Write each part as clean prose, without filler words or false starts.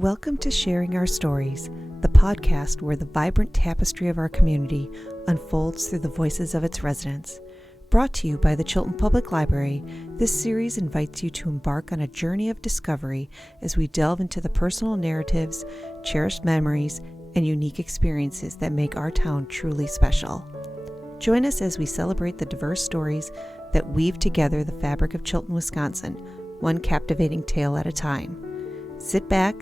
Welcome to Sharing Our Stories, the podcast where the vibrant tapestry of our community unfolds through the voices of its residents. Brought to you by the Chilton Public Library, this series invites you to embark on a journey of discovery as we delve into the personal narratives, cherished memories, and unique experiences that make our town truly special. Join us as we celebrate the diverse stories that weave together the fabric of Chilton, Wisconsin, one captivating tale at a time. Sit back,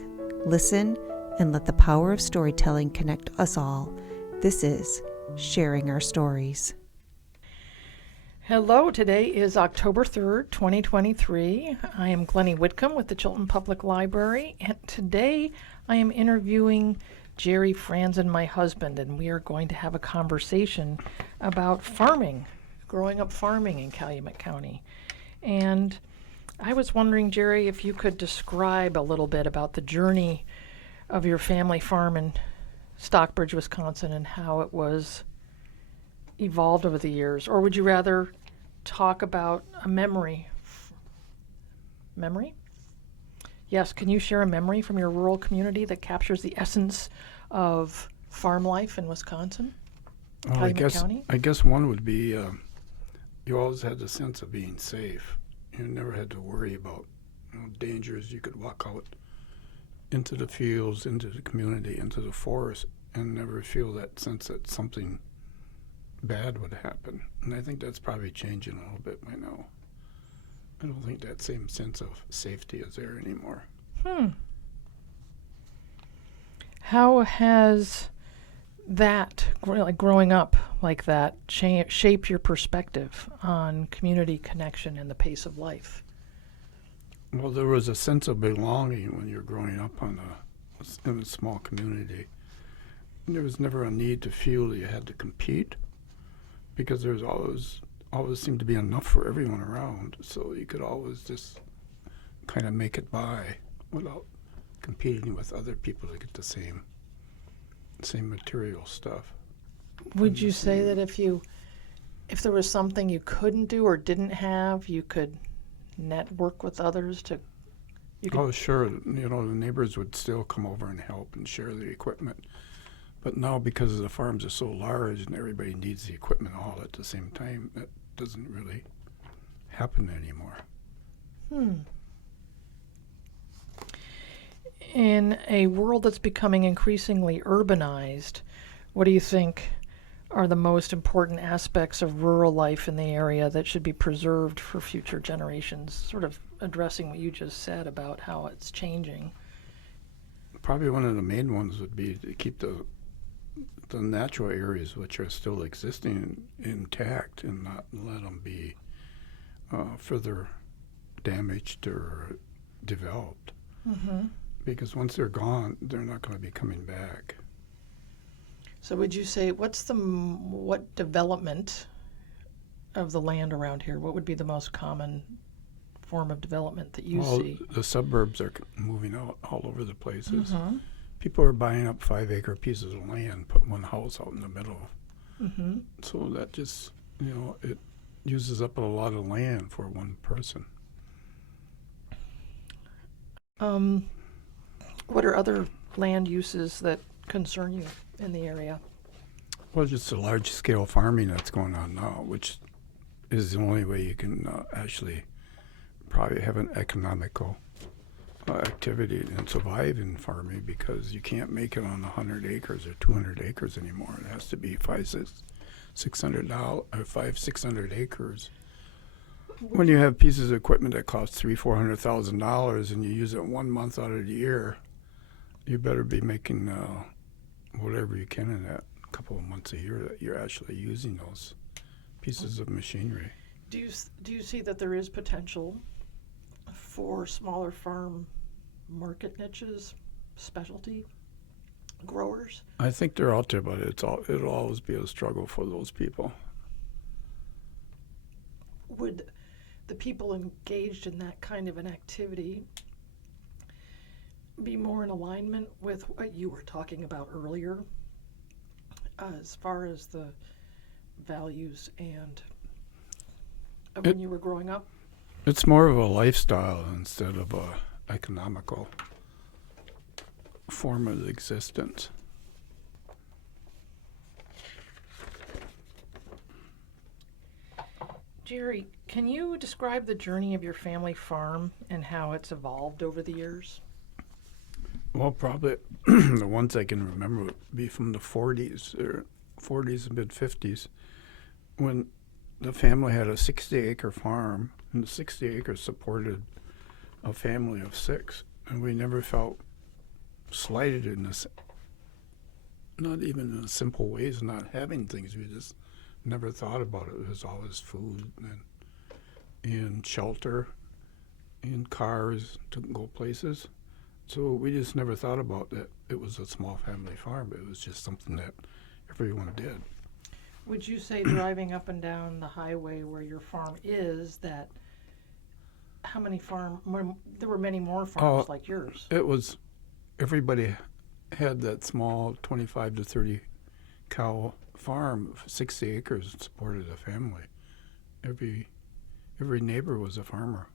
listen, and let the power of storytelling connect us all. This is Sharing Our Stories. Hello, today is October 3rd, 2023. I am Glenny Whitcomb with the Chilton Public Library, and today I am interviewing Jerry Franzen, my husband, and we are going to have a conversation about farming, growing up farming in Calumet County. And I was wondering, Jerry, if you could describe a little bit about the journey of your family farm in Stockbridge, Wisconsin, and how it was evolved over the years. Or would you rather talk about a memory? Memory? Yes, can you share a memory from your rural community that captures the essence of farm life in Wisconsin? Well, I guess one would be you always had the sense of being safe. You never had to worry about dangers. You could walk out into the fields, into the community, into the forest, and never feel that sense that something bad would happen. And I think that's probably changing a little bit by now. I don't think that same sense of safety is there anymore. How has that, growing up like that, shaped your perspective on community connection and the pace of life? Well, there was a sense of belonging when you're growing up in a small community. And there was never a need to feel that you had to compete, because there's always seemed to be enough for everyone around. So you could always just kind of make it by without competing with other people to get the same material stuff. Would you say that if there was something you couldn't do or didn't have, you could network with others to? Oh, sure. The neighbors would still come over and help and share the equipment. But now, because the farms are so large and everybody needs the equipment all at the same time, that doesn't really happen anymore. In a world that's becoming increasingly urbanized, what do you think are the most important aspects of rural life in the area that should be preserved for future generations? Sort of addressing what you just said about how it's changing. Probably one of the main ones would be to keep the natural areas which are still existing intact and not let them be further damaged or developed. Because once they're gone, they're not going to be coming back. So would you say, what development of the land around here, what would be the most common form of development that you see? The suburbs are moving out all over the places. People are buying up 5-acre pieces of land, put one house out in the middle. So that just, it uses up a lot of land for one person. What are other land uses that concern you in the area? Well, just the large-scale farming that's going on now, which is the only way you can actually probably have an economical activity and survive in farming, because you can't make it on 100 acres or 200 acres anymore. It has to be 600 acres. When you have pieces of equipment that cost $300,000-$400,000 and you use it 1 month out of the year, you better be making whatever you can in that couple of months a year that you're actually using those pieces of machinery. Do you see that there is potential for smaller farm market niches, specialty growers? I think they're out there, but it'll always be a struggle for those people. Would the people engaged in that kind of an activity be more in alignment with what you were talking about earlier, as far as the values and when you were growing up? It's more of a lifestyle instead of a economical form of existence. Jerry, can you describe the journey of your family farm and how it's evolved over the years? Well, probably the ones I can remember would be from the 40s or 40s and mid-50s, when the family had a 60-acre farm, and the 60 acres supported a family of 6, and we never felt slighted in this, not even in simple ways, not having things. We just never thought about it. It was always food and shelter and cars to go places. So we just never thought about that it was a small family farm. It was just something that everyone did. Would you say driving up and down the highway where your farm is, that how many there were many more farms like yours? It was, everybody had that small 25 to 30 cow farm, 60 acres, supported a family. Every neighbor was a farmer.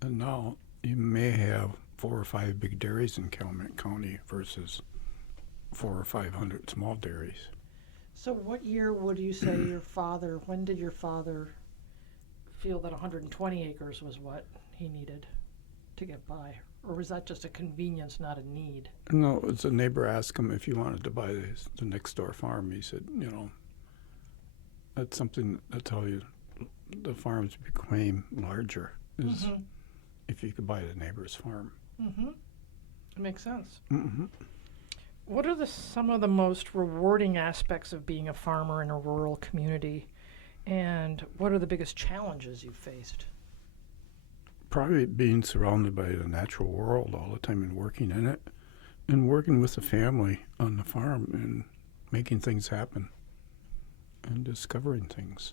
And now you may have 4 or 5 big dairies in Calumet County versus 400 or 500 small dairies. So what year would you say when did your father feel that 120 acres was what he needed to get by? Or was that just a convenience, not a need? No, it was a neighbor asked him if he wanted to buy the next door farm. He said, that's how the farms became larger, is if you could buy the neighbor's farm. Mm-hmm. It makes sense. Mm-hmm. What are some of the most rewarding aspects of being a farmer in a rural community, and what are the biggest challenges you've faced? Probably being surrounded by the natural world all the time and working in it, and working with the family on the farm and making things happen and discovering things.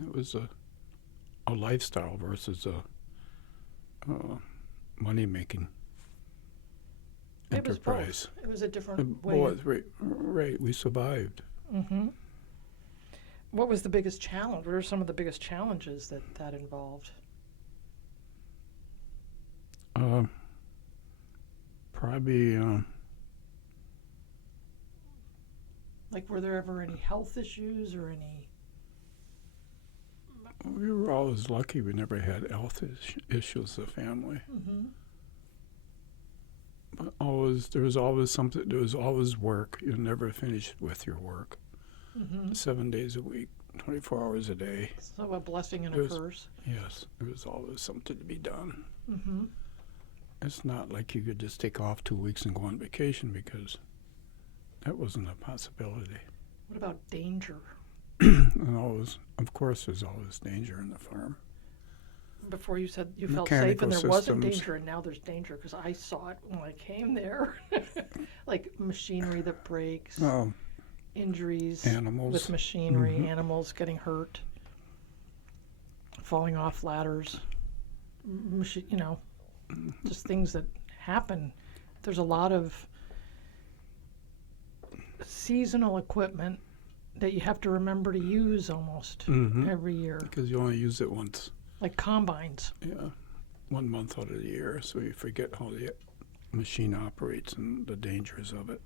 It was a lifestyle versus a money-making enterprise. It was a different way. Well, right. We survived. Mm-hmm. What was the biggest challenge? What are some of the biggest challenges that involved? Probably. Like, were there ever any health issues or any? We were always lucky. We never had health issues as a family. Mm-hmm. But there was always something. There was always work. You never finished with your work. Mm-hmm. 7 days a week, 24 hours a day. So a blessing and a curse. Yes, there was always something to be done. Mm-hmm. It's not like you could just take off 2 weeks and go on vacation, because that wasn't a possibility. What about danger? And of course, there's always danger in the farm. Before you said you felt safe and there wasn't danger, and now there's danger, because I saw it when I came there. Like machinery that breaks, injuries animals with machinery, animals getting hurt, falling off ladders, just things that happen. There's a lot of seasonal equipment that you have to remember to use almost every year. Because you only use it once. Like combines. Yeah, 1 month out of the year, so you forget how the machine operates and the dangers of it.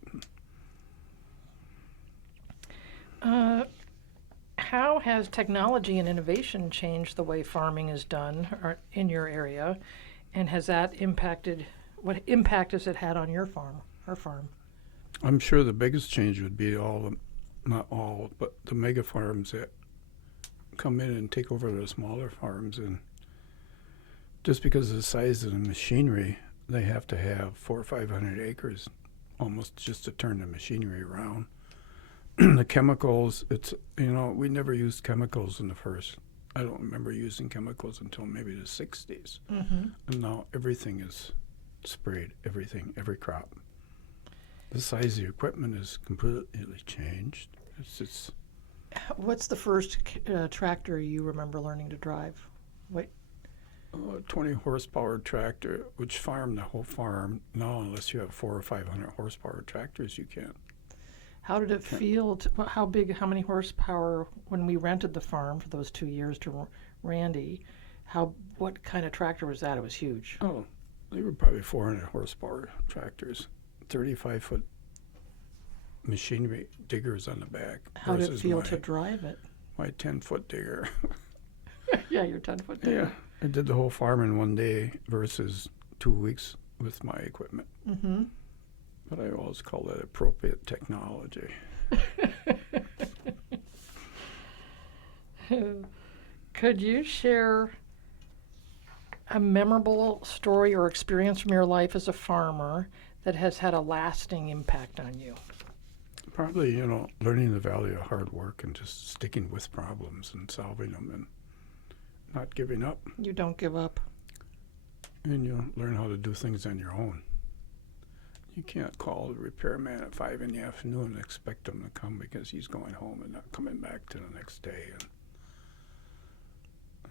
How has technology and innovation changed the way farming is done in your area, and has that what impact has it had on your farm, our farm? I'm sure the biggest change would be not all, but the mega farms that come in and take over the smaller farms, and just because of the size of the machinery, they have to have 400 or 500 acres almost just to turn the machinery around. The chemicals, we never used chemicals in the first. I don't remember using chemicals until maybe the 60s. Mm-hmm. And now everything is sprayed, every crop. The size of the equipment is completely changed. What's the first tractor you remember learning to drive? What? A 20 horsepower tractor, which farmed the whole farm. Now, unless you have 400 or 500 horsepower tractors, you can't. How did it feel? How many horsepower when we rented the farm for those 2 years to Randy? What kind of tractor was that? It was huge. Oh, They were probably 400 horsepower tractors, 35-foot machinery diggers on the back. How did it feel to drive it? My 10-foot digger. Yeah, your 10-foot digger. Yeah, I did the whole farm in one day versus 2 weeks with my equipment. Mm-hmm. But I always call that appropriate technology. Could you share a memorable story or experience from your life as a farmer that has had a lasting impact on you? Probably, learning the value of hard work and just sticking with problems and solving them and not giving up. You don't give up. And you learn how to do things on your own. You can't call the repairman at 5 in the afternoon and expect him to come because he's going home and not coming back to the next day.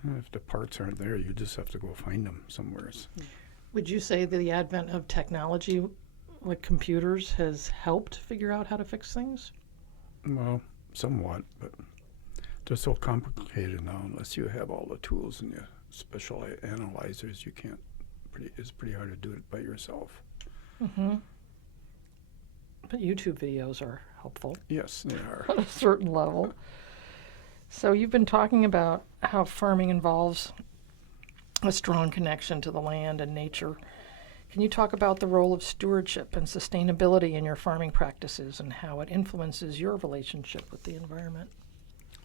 And if the parts aren't there, you just have to go find them somewhere. Would you say that the advent of technology, like computers, has helped figure out how to fix things? Well, somewhat, but they're so complicated now. Unless you have all the tools and the special analyzers, you can't. It's pretty hard to do it by yourself. Mm-hmm. But YouTube videos are helpful. Yes, they are. On a certain level. So you've been talking about how farming involves a strong connection to the land and nature. Can you talk about the role of stewardship and sustainability in your farming practices and how it influences your relationship with the environment?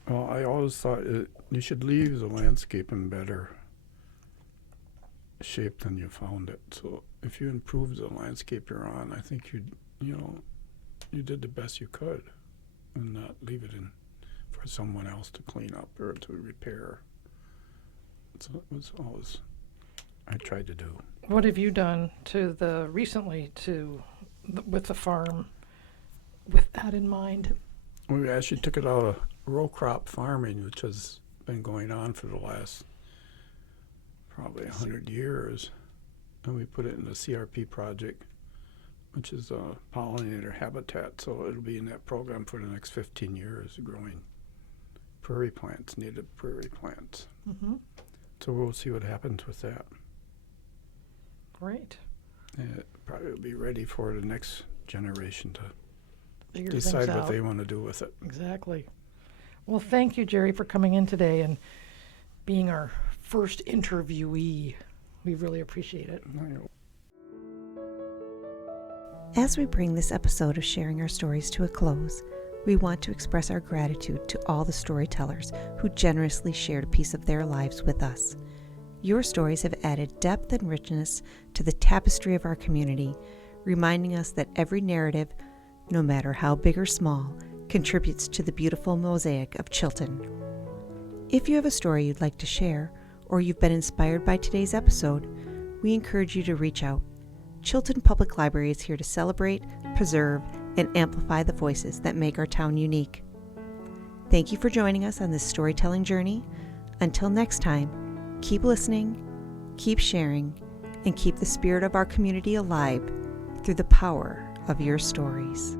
Well, I always thought you should leave the landscape in better shape than you found it. So if you improve the landscape you're on, I think you did the best you could, and not leave it in for someone else to clean up or to repair. So it was always I tried to do. What have you done with the farm with that in mind? We actually took it out of row crop farming, which has been going on for the last probably 100 years, and we put it in the CRP project, which is a pollinator habitat. So it'll be in that program for the next 15 years, growing prairie plants, native prairie plants. Mm-hmm. So we'll see what happens with that. Great. And it probably will be ready for the next generation to Figure decide things what out. they want to do with it. Exactly. Well, thank you, Jerry, for coming in today and being our first interviewee. We really appreciate it. As we bring this episode of Sharing Our Stories to a close, we want to express our gratitude to all the storytellers who generously shared a piece of their lives with us. Your stories have added depth and richness to the tapestry of our community, reminding us that every narrative, no matter how big or small, contributes to the beautiful mosaic of Chilton. If you have a story you'd like to share, or you've been inspired by today's episode, we encourage you to reach out. Chilton Public Library is here to celebrate, preserve, and amplify the voices that make our town unique. Thank you for joining us on this storytelling journey. Until next time, keep listening, keep sharing, and keep the spirit of our community alive through the power of your stories.